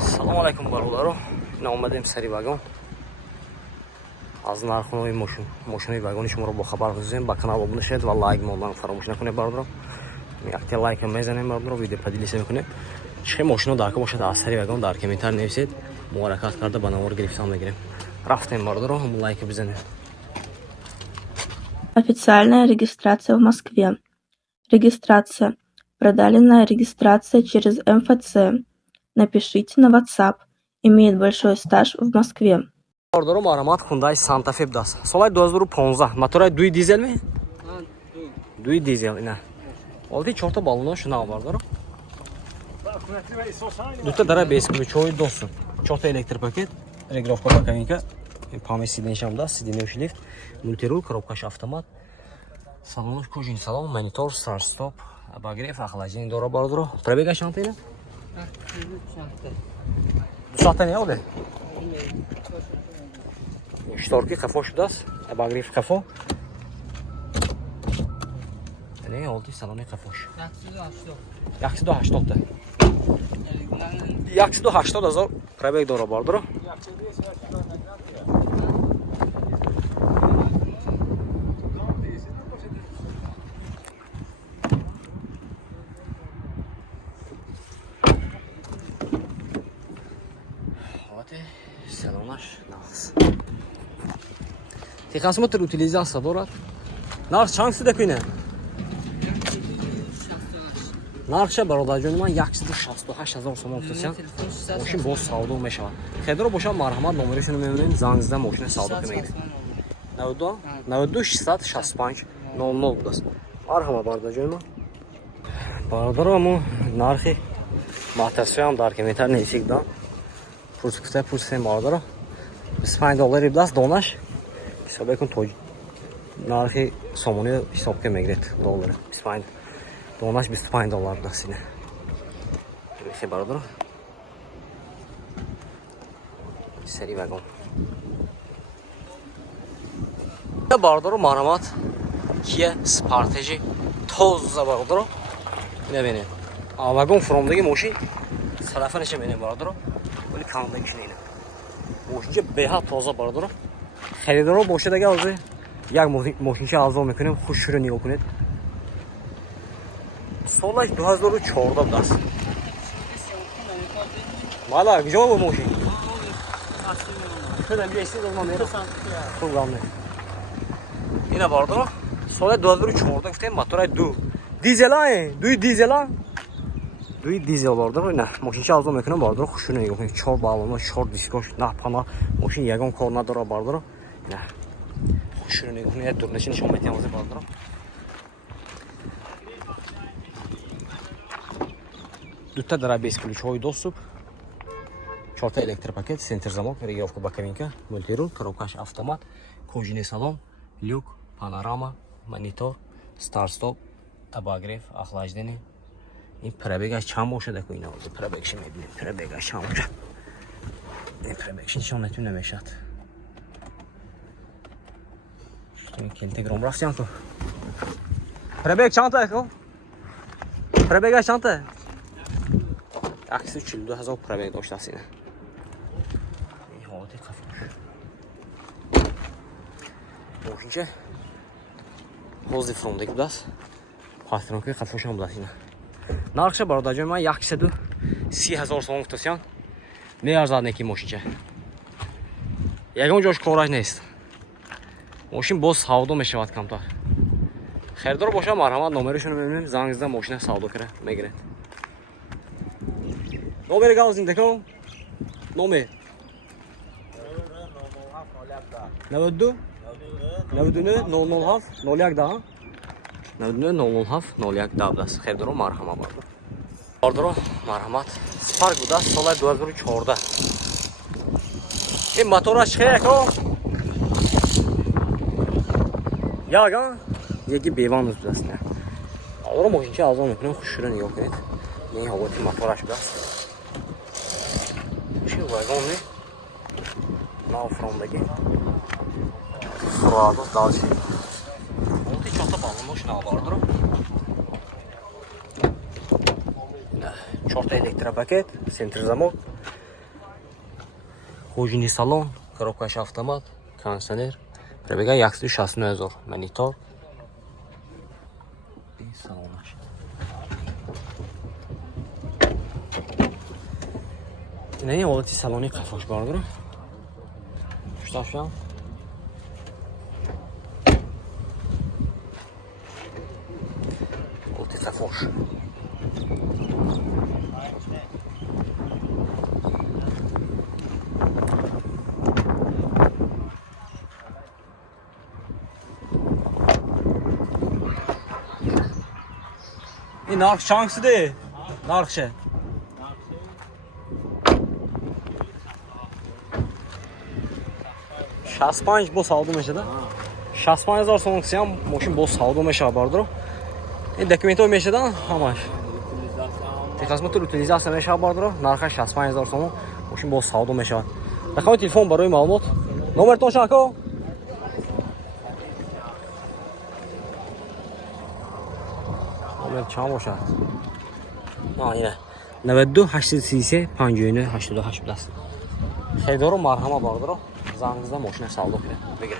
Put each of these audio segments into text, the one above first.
Салом алайкум бародаро. Ина омадем сари вагон. Аз нархонои мошинои вагони шуморо бохабар гузорем. Ба канал обуна шавед ва лайк мондан фаромӯш накунед бародаро. Якте лайк мезанем бародаро, видео падилиса мекунем. Чӣ мошино дар ка бошад аз сари вагон дар комментар нависед. Мо ҳаракат карда ба навор гирифтан мегирем. Рафтем бародаро, ҳамон лайк бизанем. Официальная регистрация в Москве. Регистрация. Продленная регистрация через МФЦ. Напишите на WhatsApp. Имеет большой стаж в Москве. Бародаро, маромат Hyundai Santa Fe даст. Соли 2015. Мотори 2 дизель ми? 2 дизель ина. Олди 4 та балонош нав бародаро. Дута дара бесключовый доступ. 4 та электропакет, регулировка боковинка, память сиденья даст, сиденье лифт, мультируль, коробкаш автомат. Салонош кожаный салон, монитор, старт-стоп, обогрев, охлаждение дора бародаро. Пробега чанта ина? 200 не олди? Шторки қафо шудааст, обогрев қафо. Не олди салони қафош. 180 та. 180,000 пробег дора бародаро. Салонаш нағз. Техосмотр утилизация дорад. Нарх чанд сида куина? Нархша бародарҷони ман 168,000 сомон футсиян. Мошин боз савдо мешавад. Хедро боша марҳамат номеришоно мемонем, занг зада мошина савдо мегиред. 92 92 665 00 будааст. Марҳамат бародарҷони ман. Бародаро мо нархи матасиям дар комментар нависед дам. Пурсем бародаро. $25 будааст донаш. Ҳисоб кун то нархи сомони ҳисоб ка мегиред доллар. 25 донаш $25 будааст ина. Бихе бародаро. Сари вагон. Бародаро маромат Kia Sportage тоза бародаро. Ина бинед. А вагон фромдаги мошин сарафанаш бинед бародаро. ولی کاملش اینه. ماشین به‌ها تازه بارداره. خریدارا باشد اگه از یک ماشین ارزان میکنیم خوش رو نگاه کنید. سالش 2014 است. مالا کجا بود ماشین؟ شدن بیشتر از ما میره. خوب گامه. اینا بارداره. سال 2014 گفتم موتور دو. دیزلای، دوی دیزلا. دوی دیزل باردار نه ماشین ارزان میکنه باردار خوشونه نگاه کنید 4 بالون 4 دیسکاش نه پانا ماشین یگان کار نداره باردار نه خوشونه نگاه کنید دورنشین شما میتونید از باردار دو تا داره 20 ключовой доступ 4 та электропакет центр замок регулировка боковинка мультируль коробкаш автомат кожаный салон люк панорама монитор старт стоп обогрев охлаждение. این پربگش چند باشد که اینا پربگش میبینیم پربگش چند باشد این پربگش نشان نتونه نمیشد این کیلوگرم رفتیم که پربگ چند تا که پربگش چند تا 142,000 پربگ داشته است اینه این حالت خفیف ماشین حوض فرامدگی بود است پاترونکی خفیفش هم بود است اینه нархша бародарҷони ман 130,000 сомон футсиян меарзад неки мошинча ягон ҷош кораш нест мошин боз савдо мешавад камтар херидор боша марҳамат номеришоно мебинем занг зада мошина савдо кара мегиред номери гав зиндако номер 92 99 007 01 99 007 01 даст херидоро марҳамат бародаро марҳамат спарк будааст соли 2014 ин мотораш хеяко яга яки беванус будааст бародаро мошинча арзон мекунем хушро нигоҳ кунед ин ҳолати мотораш будааст мошин вагони нав фромдаги фурадос далши ҳолати чота балонош нав бародаро 4 та электропакет, центр замок, Kojini salon, коробкаш автомат, кондиционер. Пробега 169 000. Монитор. И салонаш. Не, ҳолати салони қафош бардор. Штафшам. Ҳолати қафош. این نرخ چند شده؟ نرخ شه؟ 65 با savdo meşede. 65,000 so'm ham moshin bo savdo meşa bardor. این دکومنت meşede hamash. Texasmat utilizatsiya meşa bardor. Narxi 65,000 so'm. Moshin bo savdo meşa. Raqam telefon baroy ma'lumot. Nomerton shako. Nomer cham boshad. Ha, yine. 92 833 51 88 plus. Xeydor marhama bardor. Zangizda mashina savdo qiling. Begir.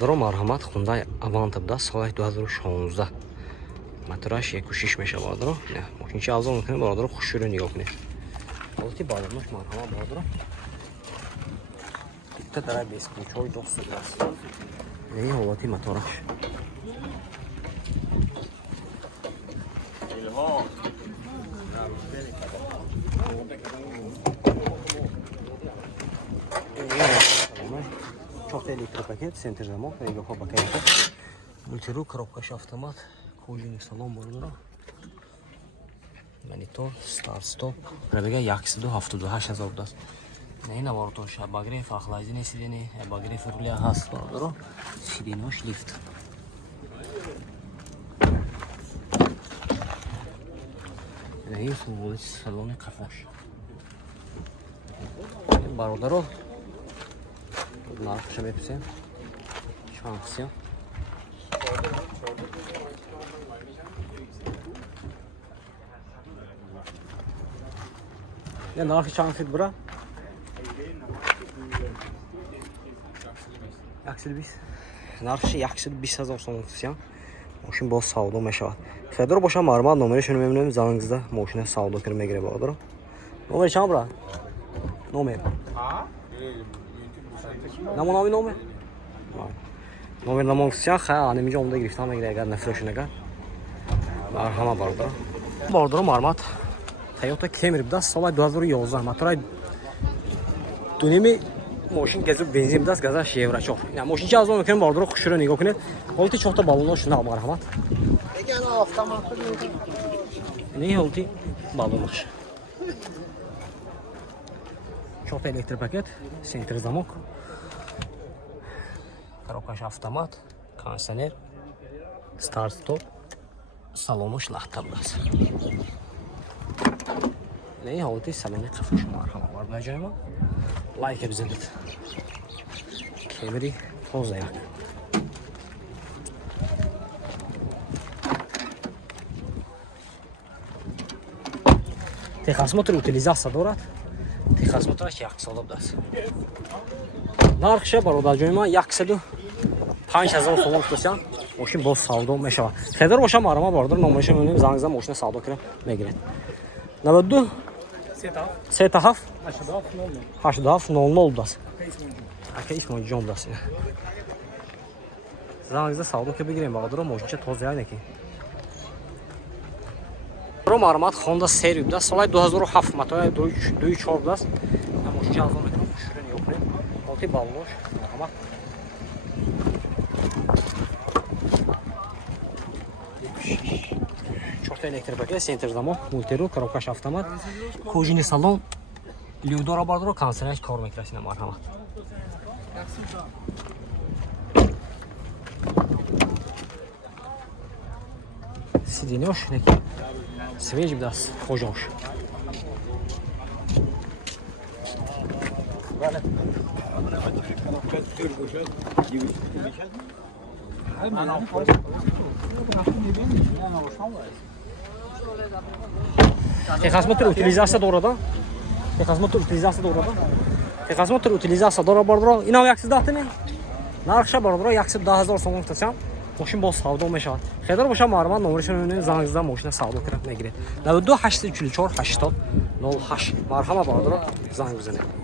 Daro marhamat Hyundai Avanta'da soat 2016. Motorash 1.6 meşa bardor. Ne, mashinchi avzon mumkin bardor, xushro'y nigoh qiling. Olti balonnosh marhama bardor. Bitta taraf beskunchoy do'st emas. Ne holati motorash. Çok elektropaket, center zamok, regafo bakayta. Multiru, коробкаш автомат, kojini salon bordor. Monitor, start stop. Pробега 178 000. Не наворотош, обогрев, охлаждение сидений, обогрев руля газ бordor. Сиденьош лифт. Не суволи салони қафош. Бародаро нархша меписем. Шансия. Ya narxı çansit bura? Yaxşı biz. Narxı yaxşı 20,000 so'm tutsan. Moshin bo savdo meşa. Xedor boşa marma nomeri shuni memnunum zalingizda mashina savdo kirmay kerak bordor. Nomer cham bura? Nomer. Ha? Namonovi nomer? Nomer namon tutsan, ha, animja onda girishdan megira agar nafroshunaga. Marhama bordor. Bordor marmat. Toyota Camry bidas soat 2011 motoray dunimi moshin gezib benzin bidas gazash evra choq. Ya moshinchi azon mumkin bordor, xushro'y nigoh qiling. Olti cho'ta balonlar shuna marhamat. Ekan avtomatni ne olti balonlar. Cho'ta elektropaket, center zamok. Коробкаш автомат, кондиционер, start stop. Salonu shlahta bidas. Ne olti saloni qafsh marhamat bor najayma. Like biznet. Camry toza yak. Texasmotor utilizatsiya dorad. Texasmotor як so'lab das. Narxi baroda joyma 105,000 so'm tutsan. Moshin bo savdo meşa. Xedor boşa marama bordor, nomerishim mening zangizda mashina savdo qilib megirat. 92 Setahaf 8000 das. Aka ismi Jon das. Zangizda savdo qilib begiring bordor, moshincha toza yak. Pro marmat Honda Serie das soat 2007 motor 2.4 das. Moshincha azon mekan xushro'y yo'q. Olti balonlar marhamat. Cho'ta elektropaket, center zamok, multiru, коробкаш автомат, kojini salon, lyudora bordor, kondisioner kor mikrosina marhamat. Сиденьёш, neki свеж bidas, xo'josh. Texasmotor utilizatsiya dorada. Texasmotor utilizatsiya dorada. Просмотр утилизация дора бардро. Ино як датами. Нархша бардро 11000 сом гуфтасам. Машин бо савдо мешавад. Хедор боша марман номершон мебинед зангизда машина савдо кирад мегиред. 92 844 80 08 марҳама бардро занг бизанед.